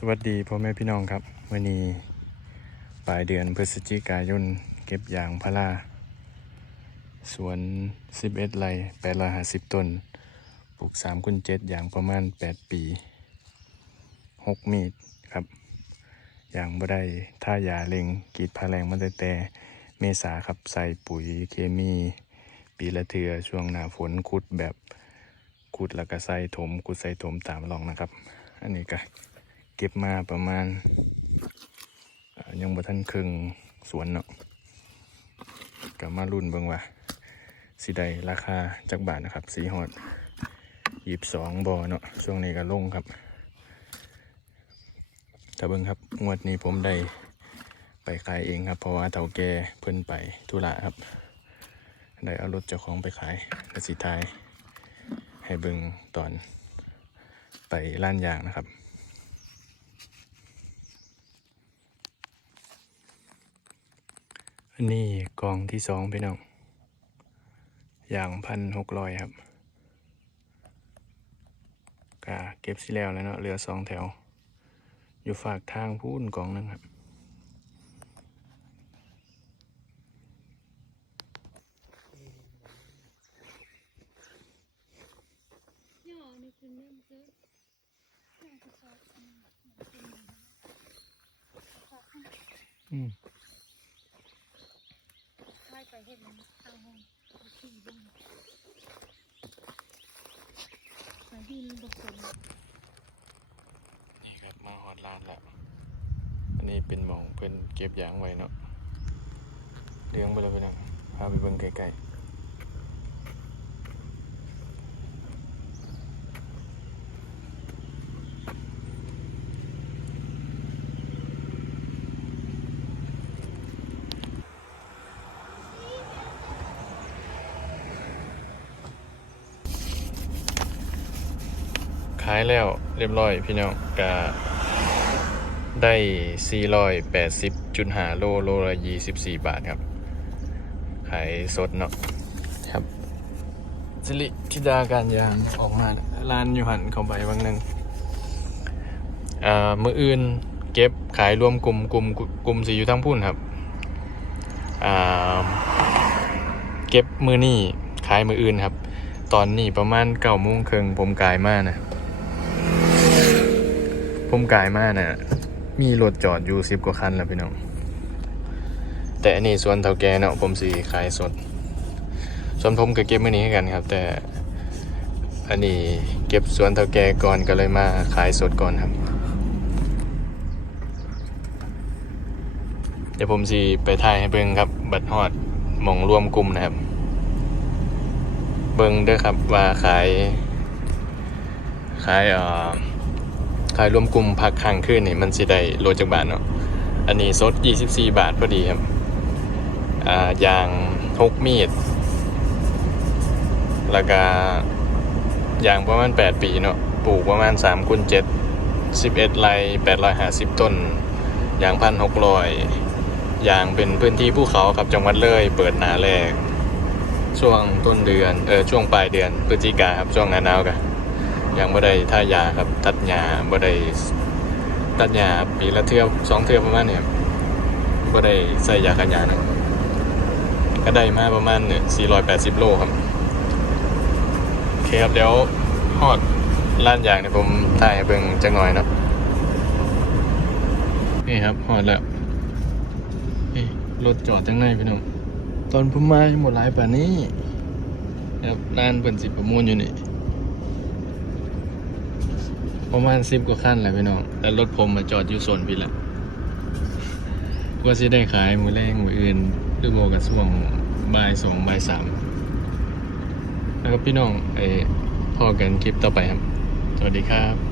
สวัสดีพ่อแม่พี่น้องครับวันนี้ปลายเดือนพฤศจิกายนเก็บยางพาราสวน 11ไร่850ต้น ปลูก3กุน7อย่างประมาณ 8 ปี 6 มีดครับอย่างบ่ได้ท่ายาเล็งกีดพาแรงมันแต่แต่เมษาครับใส่ปุ๋ยเคมี ปีละเทือช่วงหน้าฝนขุดแบบขุดแล้วก็ใส่ถมขุดใส่ถมตามลองนะครับ อันนี้ก็ เก็บมาประมาณยังบ่ทันครึ่งสวนเนาะก็มารุ่นเบิ่งว่าสิได้ราคาจักบาทนะครับ สีฮอดยีบสองบอเนาะช่วงนี้ก็ลงครับถ้าเบิ่งครับ งวดนี้ผมได้ไปขายเองครับ เพราะว่าเฒ่าแกเพิ่นไปธุระครับ ได้เอารถเจ้าของไปขายและสิทาย ให้เบิ่งตอนไปล้านยางนะครับ อันนี้กองที่สองพี่น้อง อย่างพันหกร้อยครับกาเก็บสิแล้วแล้วเนาะเหลือสองแถว อยู่ฝากทางพูนกองหนึงครับ Ja, ni kunde inte... Jag inte sa att ni kunde. อืม ใช่ไป เห็นทางห้องขี่บึงไปดินบกคนนี่ครับมาหอดลานแล้วอันนี้เป็นหมองเพื่อนเก็บยางไว้เนาะเลี้ยงไปแล้วไปนะพาไปเบิ่งไกลๆ ขายแล้วเรียบร้อยพี่น้องกะได้ 480.5 โล โลละ 24 บาทครับ ขายสดเนาะครับสิริธิดาการยางออกมาร้านอยู่หันเข้าไปบางหนึงอ่ามืออื่นเก็บขายรวมกลุ่มกลุ่มกลุ่มสีอยู่ทั้งพุ่นครับอ่าเก็บมือนี่ขายมืออื่นครับ ตอนนี้ประมาณเก้าโมงครึ่งผมกายมากนะ ผมกายมากนะมีรถจอดอยู่สิบกว่าคันแล้วพี่น้อง แต่อันนี้ส่วนเท่าแกเนาะผมสีขายสด ส่วนผมก็เก็บมื่อนี้ให้กันครับ แต่อันนี้เก็บส่วนเท่าแกก่อนก็เลยมาขายสดก่อนครับ เดี๋ยวผมสีไปถ่ายให้เบิ่งครับ บัตรฮอดหมองรวมกลุ่มนะครับ เบิ่งด้อครับว่าขายขายเอ่อ ขายรวมกลุ่มพักค้างคืนนี่มันสิได้โลจักบาทเนาะ อันนี้สด24 บาทพอดีครับ อ่า ยางหกมีด แล้วก็ยางประมาณ 8 ปีเนาะ ปลูกประมาณ3คูณ7 11ไร่850 ต้น ยางพันหกร้อยยางเป็นพื้นที่ภูเขาครับจังหวัดเลย เปิดหนาแรก ช่วงต้นเดือน เออช่วงปลายเดือนพฤศจิกาครับช่วงหน้าหนาวกัน ยังบ่ได้ท่ายาครับ ตัดหญ้าบ่ได้ตัดหญ้าปีละเทื่อสองเทื่อประมาณเนี้ครับบ่ได้ใส่ยากันหญ้านะก็ได้มาประมาณเนี่ย480 โลครับโอเคครับเดี๋ยวฮอดร้านยางเนี่ยผมถ่ายเบิ่งจักหน่อยเนาะนี่ครับฮอดแล้วนี่รถจอดจังในพี่น้องตอนผมมาหมดหลายป่านนี้ครับร้านเปิ่นสิประมูลอยู่นี่ ประมาณสิบกว่าขั้นแหละพี่น้อง แต่รถผมมาจอดอยู่โซนพี่ละก็สิได้ขายมือแรงมืออื่นหรือโมกับช่วงบ่ายสองบ่ายสามนะครับพี่น้องไอ้พอกันคลิปต่อไปครับ สวัสดีครับ